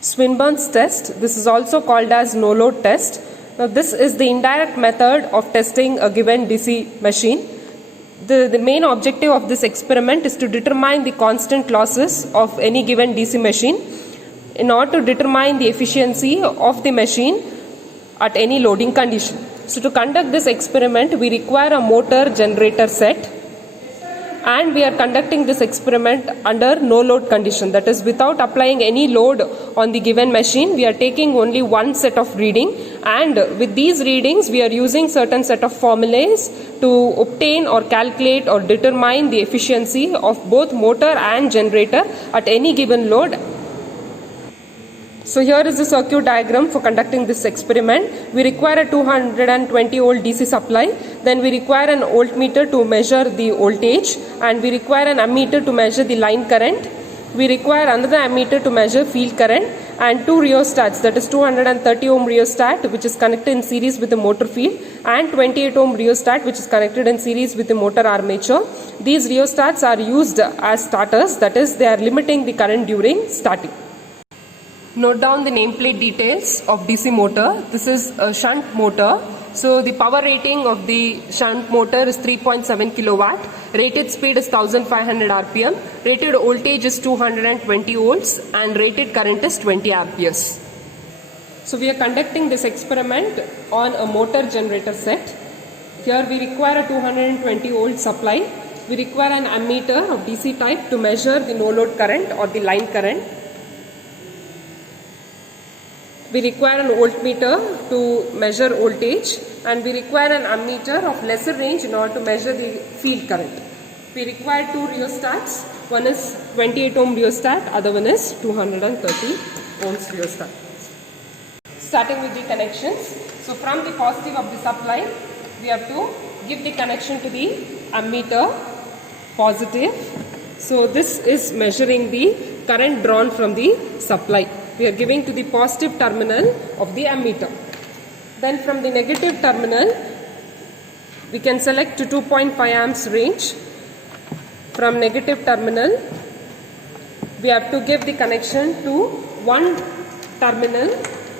Swinburne's test. This is also called as no-load test. Now this is the indirect method of testing a given DC machine. The main objective of this experiment is to determine the constant losses of any given DC machine in order to determine the efficiency of the machine at any loading condition. So to conduct this experiment, we require a motor generator set, and we are conducting this experiment under no load condition, that is without applying any load on the given machine. We are taking only one set of reading, and with these readings we are using certain set of formulas to obtain or calculate or determine the efficiency of both motor and generator at any given load. So here is the circuit diagram for conducting this experiment. We require a 220 volt DC supply, then we require an voltmeter to measure the voltage, and we require an ammeter to measure the line current. We require another ammeter to measure field current, and two rheostats, that is 230 ohm rheostat which is connected in series with the motor field, and 28 ohm rheostat which is connected in series with the motor armature. These rheostats are used as starters, that is they are limiting the current during starting. Note down the nameplate details of DC motor. This is a shunt motor. So the power rating of the shunt motor is 3.7 kilowatt. Rated speed is 1500 rpm. Rated voltage is 220 volts and rated current is 20 amperes. So we are conducting this experiment on a motor generator set. Here we require a 220 volt supply. We require an ammeter of DC type to measure the no load current or the line current. We require an voltmeter to measure voltage, and we require an ammeter of lesser range in order to measure the field current. We require two rheostats. One is 28 ohm rheostat, other one is 230 ohms rheostat. Starting with the connections. So from the positive of the supply, we have to give the connection to the ammeter, positive. So this is measuring the current drawn from the supply. We are giving to the positive terminal of the ammeter. Then from the negative terminal, we can select to 2.5 amps range. From negative terminal, we have to give the connection to one terminal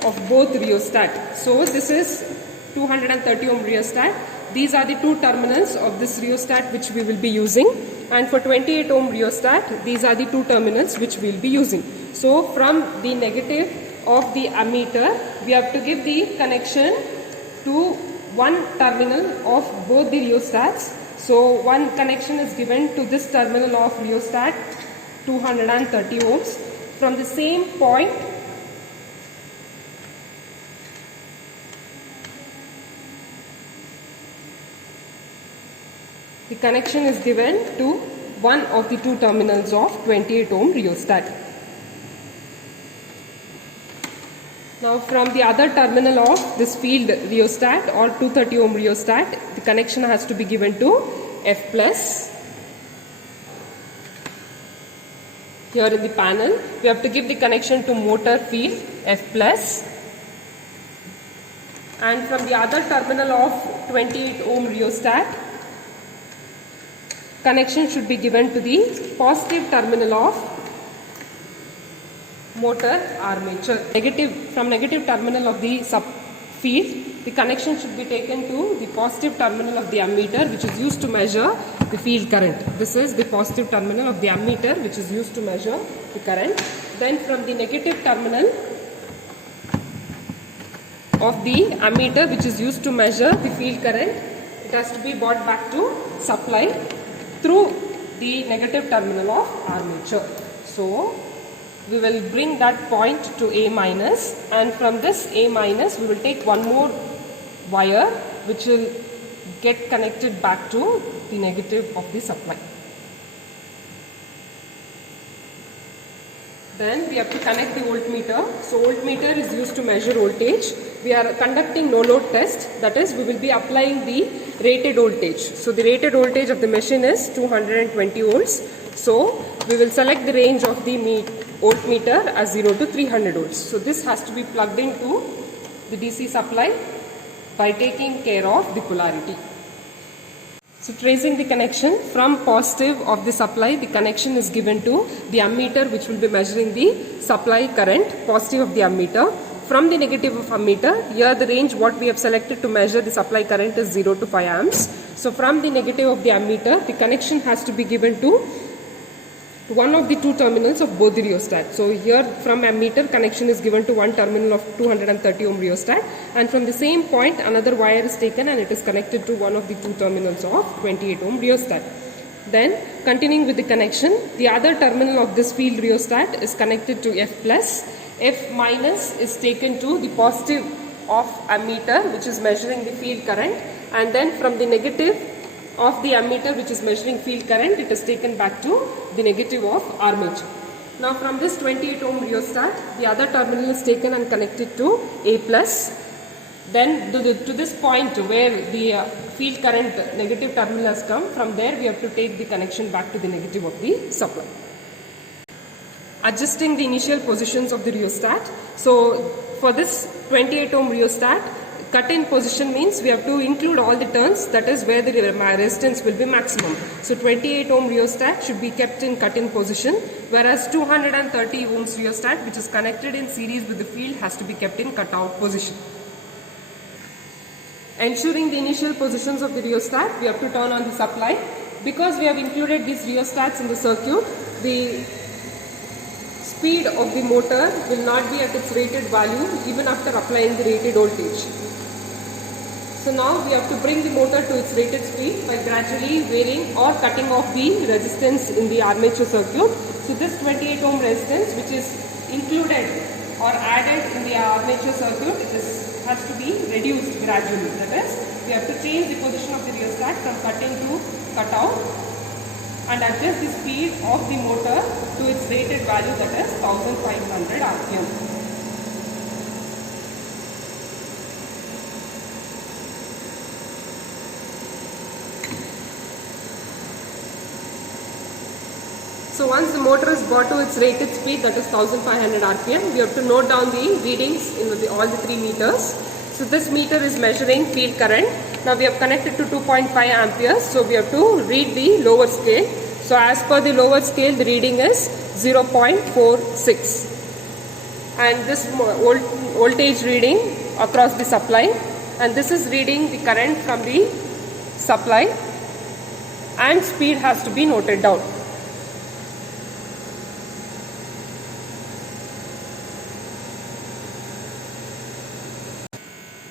of both rheostat. So this is 230 ohm rheostat. These are the two terminals of this rheostat which we will be using, and for 28 ohm rheostat, these are the two terminals which we will be using. So from the negative of the ammeter, we have to give the connection to one terminal of both the rheostats. So one connection is given to this terminal of rheostat 230 ohms. From the same point, the connection is given to one of the two terminals of 28 ohm rheostat. Now from the other terminal of this field rheostat or 230 ohm rheostat, the connection has to be given to F plus. Here in the panel, we have to give the connection to motor field F plus. And from the other terminal of 28 ohm rheostat, connection should be given to the positive terminal of motor armature. From negative terminal of the field, the connection should be taken to the positive terminal of the ammeter which is used to measure the field current. This is the positive terminal of the ammeter which is used to measure the current. Then from the negative terminal of the ammeter which is used to measure the field current, it has to be brought back to supply through the negative terminal of armature. So we will bring that point to A minus, and from this A minus we will take one more wire which will get connected back to the negative of the supply. Then we have to connect the voltmeter. So voltmeter is used to measure voltage. We are conducting no load test, that is we will be applying the rated voltage. So the rated voltage of the machine is 220 volts. So we will select the range of the voltmeter as 0 to 300 volts. So this has to be plugged into the DC supply by taking care of the polarity. So tracing the connection from positive of the supply, the connection is given to the ammeter which will be measuring the supply current, positive of the ammeter. From the negative of ammeter, here the range what we have selected to measure the supply current is 0 to 5 amps. So from the negative of the ammeter, the connection has to be given to one of the two terminals of both the rheostat. So here from ammeter, connection is given to one terminal of 230 ohm rheostat, and from the same point another wire is taken and it is connected to one of the two terminals of 28 ohm rheostat. Then continuing with the connection, the other terminal of this field rheostat is connected to F plus. F minus is taken to the positive of ammeter which is measuring the field current, and then from the negative of the ammeter which is measuring field current, it is taken back to the negative of armature. Now from this 28 ohm rheostat, the other terminal is taken and connected to A plus. Then to this point where the field current negative terminal has come, from there we have to take the connection back to the negative of the supply. Adjusting the initial positions of the rheostat. So for this 28 ohm rheostat, cut-in position means we have to include all the turns, that is where the resistance will be maximum. So 28 ohm rheostat should be kept in cut-in position, whereas 230 ohms rheostat which is connected in series with the field has to be kept in cut-out position. Ensuring the initial positions of the rheostat, we have to turn on the supply. Because we have included these rheostats in the circuit, the speed of the motor will not be at its rated value even after applying the rated voltage. So now we have to bring the motor to its rated speed by gradually varying or cutting off the resistance in the armature circuit. So this 28 ohm resistance which is included or added in the armature circuit, has to be reduced gradually. That is, we have to change the position of the rheostat from cut-in to cut-out and adjust the speed of the motor to its rated value, that is 1500 RPM. So once the motor is brought to its rated speed, that is 1500 RPM, we have to note down the readings in all the 3 meters. So this meter is measuring field current. Now we have connected to 2.5 amperes, so we have to read the lower scale. So as per the lower scale, the reading is 0.46. And this voltage reading across the supply, and this is reading the current from the supply, and speed has to be noted down.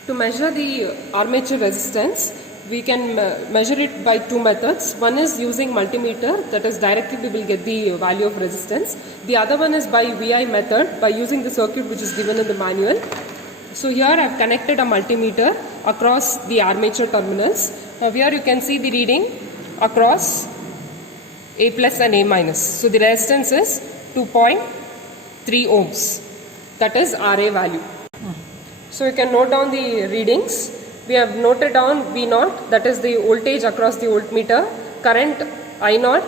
To measure the armature resistance, we can measure it by 2 methods. One is using multimeter, that is directly we will get the value of resistance. The other one is by VI method, by using the circuit which is given in the manual. So here I have connected a multimeter across the armature terminals. Now here you can see the reading across A plus and A minus. So the resistance is 2.3 ohms, that is RA value. So you can note down the readings. We have noted down V0, that is the voltage across the voltmeter, current I0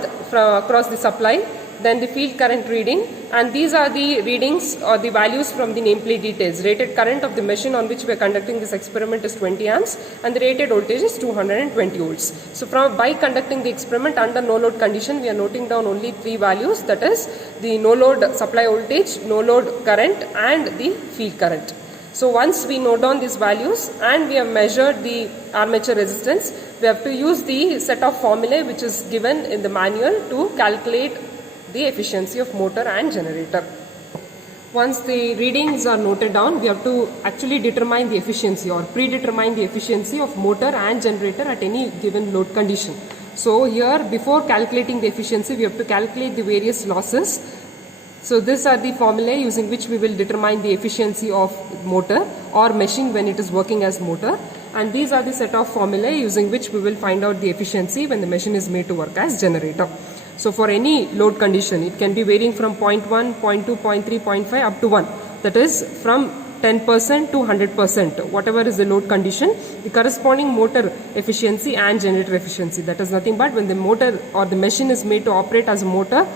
across the supply, then the field current reading, and these are the readings or the values from the nameplate details. Rated current of the machine on which we are conducting this experiment is 20 amps and the rated voltage is 220 volts. So by conducting the experiment under no load condition, we are noting down only 3 values, that is the no load supply voltage, no load current and the field current. So once we note down these values and we have measured the armature resistance, we have to use the set of formulae which is given in the manual to calculate the efficiency of motor and generator. Once the readings are noted down, we have to actually determine the efficiency or predetermine the efficiency of motor and generator at any given load condition. So here, before calculating the efficiency, we have to calculate the various losses. So these are the formulae using which we will determine the efficiency of motor or machine when it is working as motor, and these are the set of formulae using which we will find out the efficiency when the machine is made to work as generator. So for any load condition, it can be varying from 0.1, 0.2, 0.3, 0.5 up to 1. That is from 10% to 100%. Whatever is the load condition, the corresponding motor efficiency and generator efficiency. That is nothing but when the motor or the machine is made to operate as a motor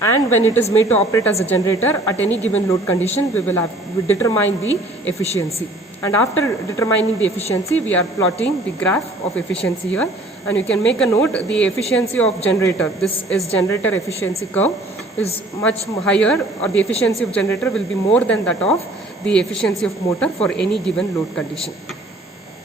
and when it is made to operate as a generator at any given load condition, we will determine the efficiency. And after determining the efficiency, we are plotting the graph of efficiency here. And you can make a note, the efficiency of generator, this is generator efficiency curve, is much higher, or the efficiency of generator will be more than that of the efficiency of motor for any given load condition.